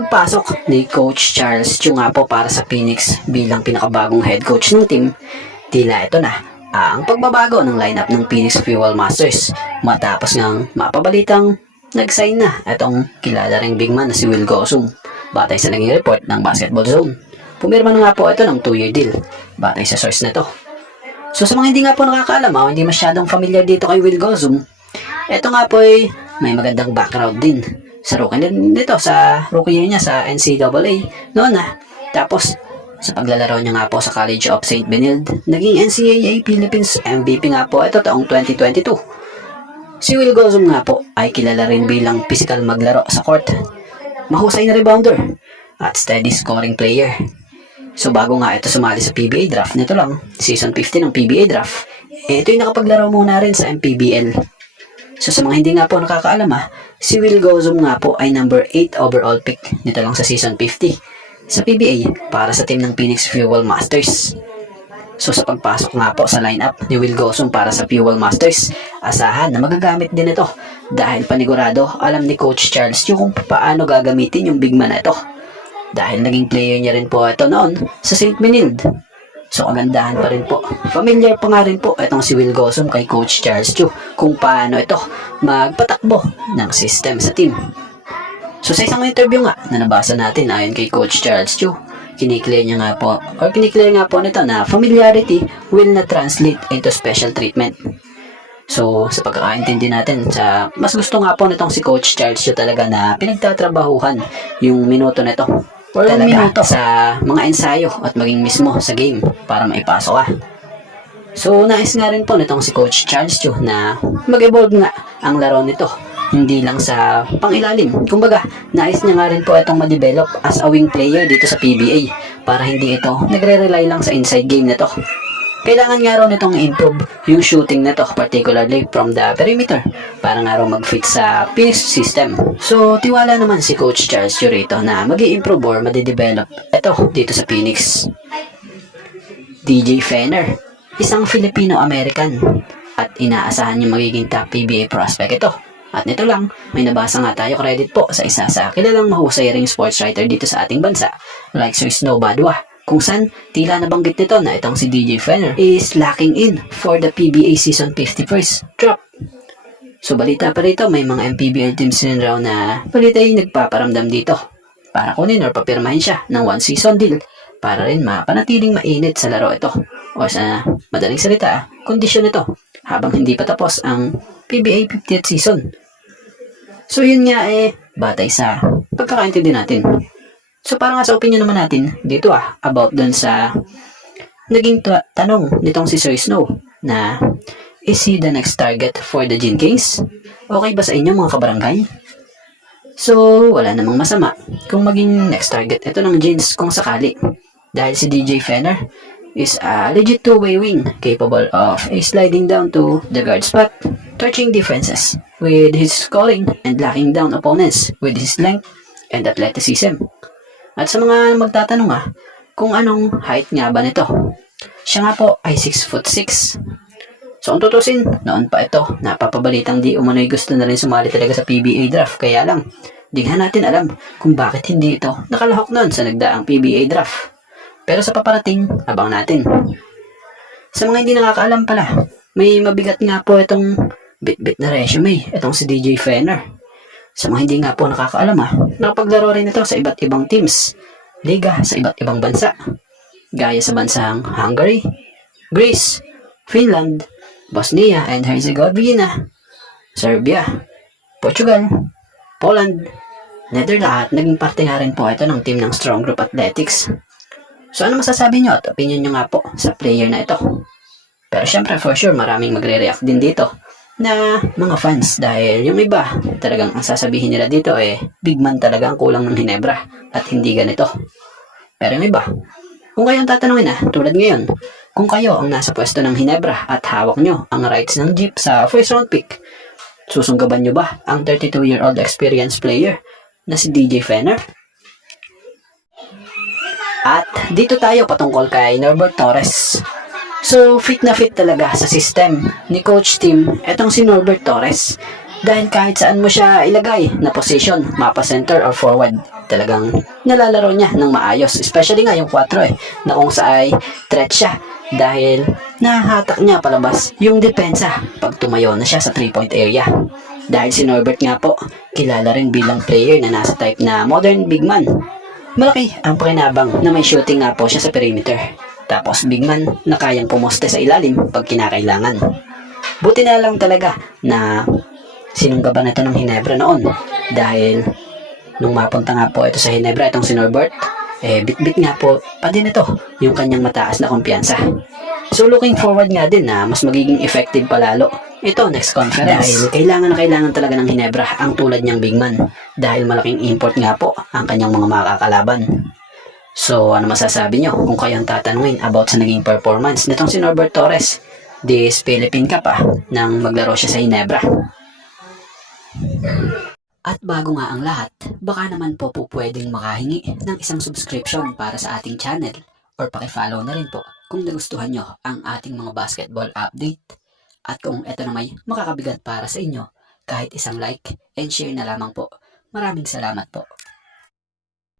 pagpasok ni Coach Charles Chu nga po para sa Phoenix bilang pinakabagong head coach ng team, tila ito na ang pagbabago ng lineup ng Phoenix Fuel Masters matapos ngang mapabalitang nag-sign na itong kilala ring big man na si Will Gosum batay sa naging report ng Basketball Zone. Pumirma na nga po ito ng 2-year deal batay sa source na to. So sa mga hindi nga po nakakaalam o hindi masyadong familiar dito kay Will Gosum, ito nga po ay may magandang background din sa rookie nito, sa rookie year niya sa NCAA noon na. Tapos sa paglalaro niya nga po sa College of St. Benilde, naging NCAA Philippines MVP nga po ito taong 2022. Si Will Gosum nga po ay kilala rin bilang physical maglaro sa court, mahusay na rebounder at steady scoring player. So bago nga ito sumali sa PBA draft, nito lang season 15 ng PBA draft, ito yung nakapaglaro muna rin sa MPBL. So sa mga hindi nga po nakakaalam si Will Gosum nga po ay number 8 overall pick nito lang sa season 50 sa PBA para sa team ng Phoenix Fuel Masters. So sa pagpasok nga po sa lineup ni Will Gosum para sa Fuel Masters, asahan na magagamit din ito dahil panigurado alam ni Coach Charles Chu kung paano gagamitin yung big man na ito. Dahil naging player niya rin po ito noon sa St. Benilde. So kagandahan pa rin po. Familiar pa nga rin po itong si Will Gosum kay Coach Charles Chu kung paano ito magpatakbo ng system sa team. So sa isang interview nga na nabasa natin ayon kay Coach Charles Chu, kiniklear nga po nito na familiarity will not translate into special treatment. So sa pagkakaintindi natin, mas gusto nga po nitong si Coach Charles Chu talaga na pinagtatrabahuhan yung minuto nito or minuto sa mga ensayo at maging mismo sa game para maipasok ka. So nais nga rin po nitong si Coach Charles Chu na mag-evolve nga ang laro nito, hindi lang sa pangilalim. Kumbaga, nais niya nga rin po itong ma-develop as a wing player dito sa PBA para hindi ito nagre-rely lang sa inside game nito. Kailangan nga raw nitong improve yung shooting nito, particularly from the perimeter, para nga raw mag-fit sa Phoenix system. So, tiwala naman si Coach Charles Chu rito na mag-i-improve or madi-develop ito dito sa Phoenix. DJ Fenner, isang Filipino-American at inaasahan yung magiging top PBA prospect ito. At nito lang, may nabasa nga tayo credit po sa isa sa kilalang mahusay ring sports writer dito sa ating bansa, like Sir Snow Badwa, kung saan tila nabanggit nito na itong si DJ Fenner is locking in for the PBA Season 51st drop. So balita pa rito, may mga MPBL teams rin raw na balita yung nagpaparamdam dito para kunin or papirmahin siya ng 1 season deal para rin mapanatiling mainit sa laro ito o sa madaling salita, kondisyon ito habang hindi pa tapos ang PBA 50th season. So yun nga batay sa pagkakaintindi natin. So para nga sa opinion naman natin dito about dun sa naging tanong nitong si Sir Snow na is he the next target for the Gin Kings? Okay ba sa inyo mga kabarangay? So wala namang masama kung maging next target ito ng Gins kung sakali, dahil si DJ Fenner is a legit two-way wing capable of sliding down to the guard spot, touching defenses with his scoring and locking down opponents with his length and athleticism. At sa mga magtatanong kung anong height nga ba nito, siya nga po ay 6'6". So kung tutusin, noon pa ito, napapabalitang di umano'y gusto na rin sumali talaga sa PBA draft, kaya lang, di nga natin alam kung bakit hindi ito nakalahok noon sa nagdaang PBA draft. Pero sa paparating, abang natin. Sa mga hindi nakakaalam pala, may mabigat nga po itong bit-bit na resume, itong si DJ Fenner. Sa mga hindi nga po nakakaalam nakapaglaro rin ito sa iba't ibang teams, liga sa iba't ibang bansa, gaya sa bansang Hungary, Greece, Finland, Bosnia and Herzegovina, Serbia, Portugal, Poland, Netherlands. Naging parte nga rin po ito ng team ng Strong Group Athletics. So ano masasabi nyo at opinion nyo nga po sa player na ito? Pero syempre for sure maraming magre-react din dito na mga fans, dahil yung iba talagang ang sasabihin nila dito big man talaga ang kulang ng Hinebra at hindi ganito. Pero yung iba, kung kayo ang tatanungin tulad ngayon, kung kayo ang nasa pwesto ng Hinebra at hawak nyo ang rights ng Jeep sa first round pick, susunggaban nyo ba ang 32-year-old experienced player na si DJ Fenner? At dito tayo patungkol kay Norbert Torres. So, fit na fit talaga sa system ni Coach Tim etong si Norbert Torres, dahil kahit saan mo siya ilagay na position, mapa center or forward, talagang nalalaro niya ng maayos. Especially nga yung 4 na kung sa ay threat siya dahil nahahatak niya palabas yung depensa pag tumayo na siya sa 3-point area. Dahil si Norbert nga po, kilala rin bilang player na nasa type na modern big man. Malaki ang pakinabang na may shooting nga po siya sa perimeter. Tapos big man na kayang pumoste sa ilalim pag kinakailangan. Buti na lang talaga na sinunggaban ito ng Hinebra noon dahil nung mapunta nga po ito sa Hinebra, itong si Norbert, bit-bit nga po pa din ito yung kanyang mataas na kumpiyansa. So looking forward nga din na mas magiging effective palalo ito next conference. Dahil kailangan na kailangan talaga ng Hinebra ang tulad niyang big man dahil malaking import nga po ang kanyang mga makakalaban. So ano masasabi nyo kung kayong tatanungin about sa naging performance nitong si Norbert Torres this Philippine Cup nang maglaro siya sa Hinebra? At bago nga ang lahat, baka naman po pwedeng makahingi ng isang subscription para sa ating channel or pakifollow na rin po kung nagustuhan nyo ang ating mga basketball update. At kung ito na may makakabigat para sa inyo, kahit isang like and share na lamang po. Maraming salamat po.